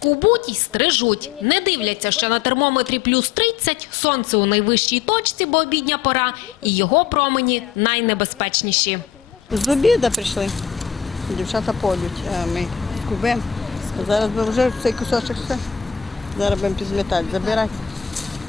Скубуть й стрижуть. Не дивляться, що на термометрі плюс 30, сонце у найвищій точці, бо обідня пора, і його промені найнебезпечніші. З обіду прийшли. Дівчата полють, а ми скубемо. Зараз би вже цей кусочок все. Зараз будемо підлітати, забирати.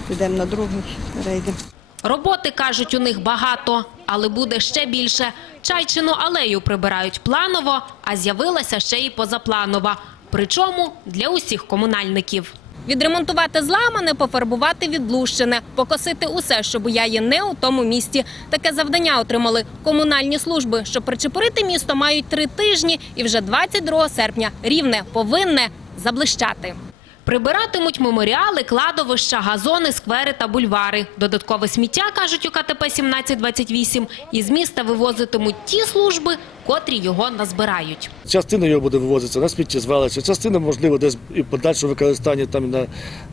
Підемо на другий, перейдемо. Роботи, кажуть, у них багато, але буде ще більше. Чайчину алею прибирають планово, а з'явилася ще й позапланова. Причому для усіх комунальників. Відремонтувати зламане, пофарбувати відлущене, покосити усе, що буяє не у тому місті. Таке завдання отримали комунальні служби. Щоб причепурити місто, мають три тижні, і вже 22 серпня рівне повинне заблищати. Прибиратимуть меморіали, кладовища, газони, сквери та бульвари. Додаткове сміття, кажуть у КТП 1728, із міста вивозитимуть ті служби, котрі його назбирають. Частина його буде вивозитися на сміттєзвалище, частина, можливо, десь і в подальшому використанні там на,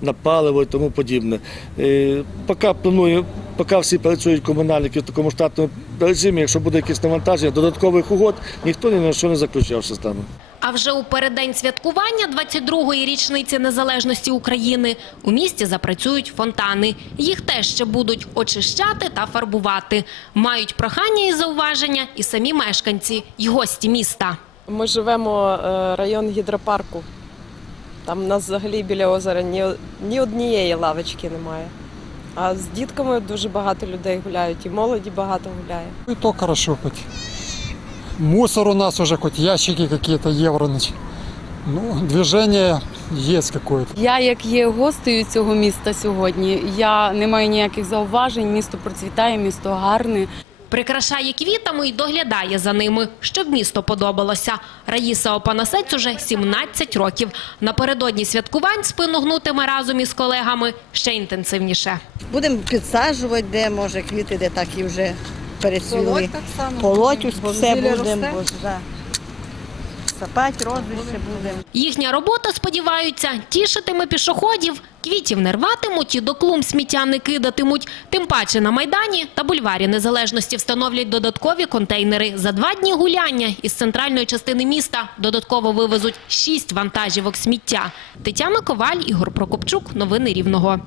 на паливо і тому подібне. Е, поки планую, поки всі працюють комунальники в такому штатному режимі, якщо буде якесь навантаження, додаткових угод, ніхто ні на що не заключався з. А вже у переддень святкування 22-ї річниці незалежності України у місті запрацюють фонтани. Їх теж ще будуть очищати та фарбувати. Мають прохання і зауваження і самі мешканці, і гості міста. Ми живемо е, район гідропарку. Там у нас взагалі біля озера ні, ні однієї лавочки немає. А з дітками дуже багато людей гуляють, і молоді багато гуляє. И то хорошо хоть. Мусор у нас уже хоть ящики какие-то евро. Ну, движение есть какое-то. Я, як є гостею цього міста сьогодні, я не маю ніяких зауважень. Місто процвітає, місто гарне. Прикрашає квітами і доглядає за ними, щоб місто подобалося. Раїса Опанасець уже 17 років. Напередодні святкувань спину гнутиме разом із колегами ще інтенсивніше. Будемо підсаджувати, де може квіти, де так і вже перецвіли. Полоть все будемо. Сапати, розвище будемо. Їхня робота, сподіваються, тішитиме пішоходів. Квітів не рватимуть і до клумб сміття не кидатимуть. Тим паче на Майдані та бульварі Незалежності встановлять додаткові контейнери. За два дні гуляння із центральної частини міста додатково вивезуть шість вантажівок сміття. Тетяна Коваль, Ігор Прокопчук. Новини Рівного.